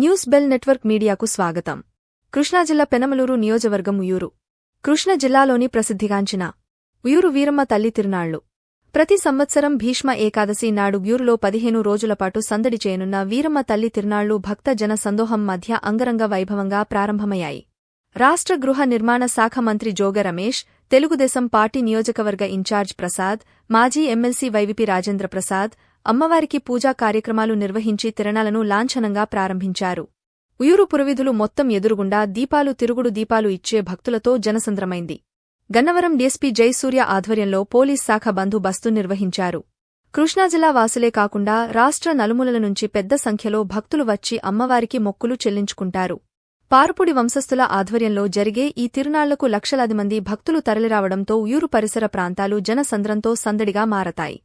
News bell network మీడియాకు స్వాగతం. కృష్ణా జిల్లా పెనమలూరు నియోజకవర్గం ఉయూరు కృష్ణ జిల్లాలోని ప్రసిద్ధిగాంచిన ఉయూరు వీరమ్మ తల్లి తిరునాళ్ళు ప్రతి సంవత్సరం భీష్మ ఏకాదశి నాడు గ్యూరులో పదిహేను రోజులపాటు సందడి చేయనున్న వీరమ్మ తల్లి తిరునాళ్ళు భక్త జన సందోహం మధ్య అంగరంగ వైభవంగా ప్రారంభమయ్యాయి. రాష్ట్ర గృహ నిర్మాణ శాఖ మంత్రి జోగ రమేష్ తెలుగుదేశం పార్టీ నియోజకవర్గ ఇన్ఛార్జ్ ప్రసాద్ మాజీ ఎమ్మెల్సీ వైవిపి రాజేంద్ర ప్రసాద్ అమ్మవారికి పూజా కార్యక్రమాలు నిర్వహించి తిరణాలను లాంఛనంగా ప్రారంభించారు. ఉయూరు పురవిధులు మొత్తం ఎదురుగుండా దీపాలు తిరుగుడు దీపాలు ఇచ్చే భక్తులతో జనసంద్రమైంది. గన్నవరం డీఎస్పీ జయసూర్య ఆధ్వర్యంలో పోలీస్ శాఖ బందోబస్తు నిర్వహించారు. కృష్ణాజిల్లా వాసులే కాకుండా రాష్ట్ర నలుమూలల నుంచి పెద్ద సంఖ్యలో భక్తులు వచ్చి అమ్మవారికి మొక్కులు చెల్లించుకుంటారు. పారుపుడి వంశస్థుల ఆధ్వర్యంలో జరిగే ఈ తిరునాళ్ళకు లక్షలాది మంది భక్తులు తరలిరావడంతో ఉయూరు పరిసర ప్రాంతాలు జనసంద్రంతో సందడిగా మారతాయి.